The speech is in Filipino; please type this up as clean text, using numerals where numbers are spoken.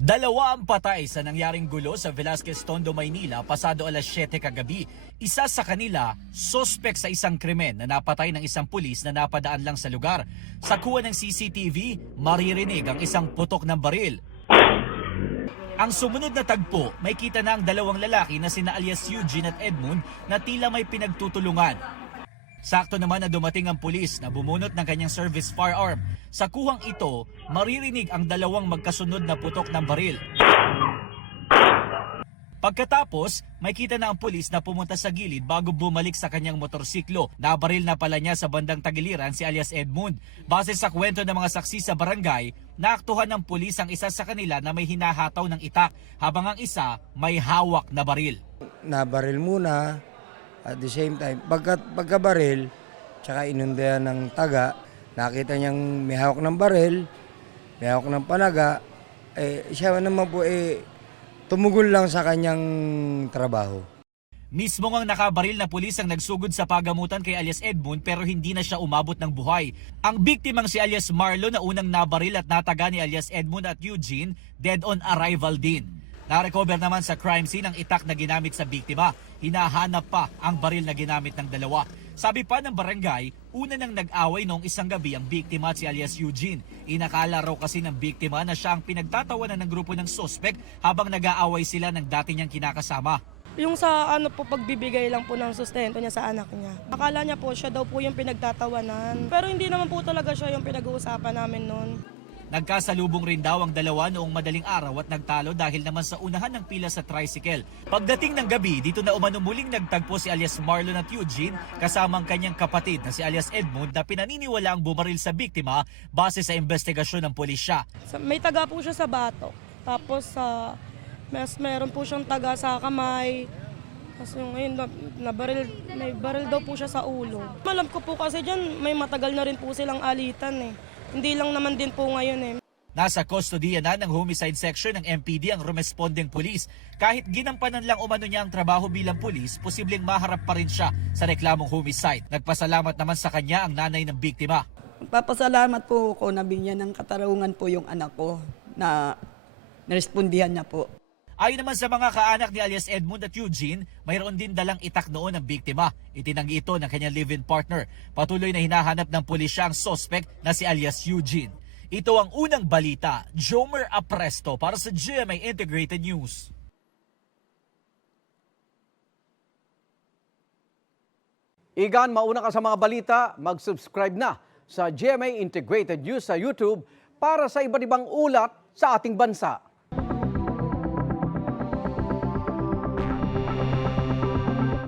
Dalawa ang patay sa nangyaring gulo sa Velasquez Tondo, Maynila pasado alas 7 kagabi. Isa sa kanila, sospek sa isang krimen na napatay ng isang pulis na napadaan lang sa lugar. Sa kuha ng CCTV, maririnig ang isang putok ng baril. Ang sumunod na tagpo, may kita na ang dalawang lalaki na sina alias Eugene at Edmund na tila may pinagtutulungan. Sakto naman na dumating ang pulis na bumunot ng kanyang service firearm. Sa kuhang ito, maririnig ang dalawang magkasunod na putok ng baril. Pagkatapos, may kita na ang pulis na pumunta sa gilid bago bumalik sa kanyang motorsiklo. Nabaril na pala niya sa bandang tagiliran si alias Edmund. Base sa kwento ng mga saksi sa barangay, naaktuhan ng pulis ang isa sa kanila na may hinahataw ng itak habang ang isa may hawak na baril. Nabaril muna. At the same time, pagkabaril, tsaka inundayan ng taga, nakita niyang may hawak ng baril, may hawak ng panaga, siya naman po tumugol lang sa kanyang trabaho. Mismo ngang nakabaril na pulis ang nagsugod sa pagamutan kay alias Edmund pero hindi na siya umabot ng buhay. Ang biktimang si alias Marlon na unang nabaril at nataga ni alias Edmund at Eugene, dead on arrival din. Na-recover naman sa crime scene ang itak na ginamit sa biktima. Hinahanap pa ang baril na ginamit ng dalawa. Sabi pa ng barangay, una nang nag-away noong isang gabi ang biktima at si alias Eugene. Inakala raw kasi ng biktima na siya ang pinagtatawanan ng grupo ng suspect habang nag-aaway sila ng dati niyang kinakasama. Yung sa pagbibigay lang po ng sustento niya sa anak niya. Akala niya po siya daw po yung pinagtatawanan. Pero hindi naman po talaga siya yung pinag-uusapan namin noon. Nagkasalubong rin daw ang dalawa noong madaling araw at nagtalo dahil naman sa unahan ng pila sa tricycle. Pagdating ng gabi, dito na umano muling nagtagpo si alias Marlon at Eugene kasama ang kanyang kapatid na si alias Edmund na pinaniniwala ang bumaril sa biktima base sa investigasyon ng pulisya. May taga po siya sa batok. Tapos meron po siyang taga sa kamay. Tapos ngayon, may baril daw po siya sa ulo. Alam ko po kasi dyan, may matagal na rin po silang alitan eh. Hindi lang naman din po ngayon eh. Nasa kustodiya na ng homicide section ng MPD ang rumesponding pulis. Kahit ginampanan lang umano niya ang trabaho bilang pulis, posibleng maharap pa rin siya sa reklamong homicide. Nagpasalamat naman sa kanya ang nanay ng biktima. Papasalamat po ako na bigyan ng katarungan po yung anak ko na narespondihan niya po. Ayon naman sa mga kaanak ni alias Edmund at Eugene, mayroon din dalang itak noon ng biktima. Itinanggi ito ng kanyang live-in partner. Patuloy na hinahanap ng pulisya ang suspect na si alias Eugene. Ito ang unang balita. Jomer Apresto para sa GMA Integrated News. Igan, mauna ka sa mga balita, mag-subscribe na sa GMA Integrated News sa YouTube para sa iba't ibang ulat sa ating bansa.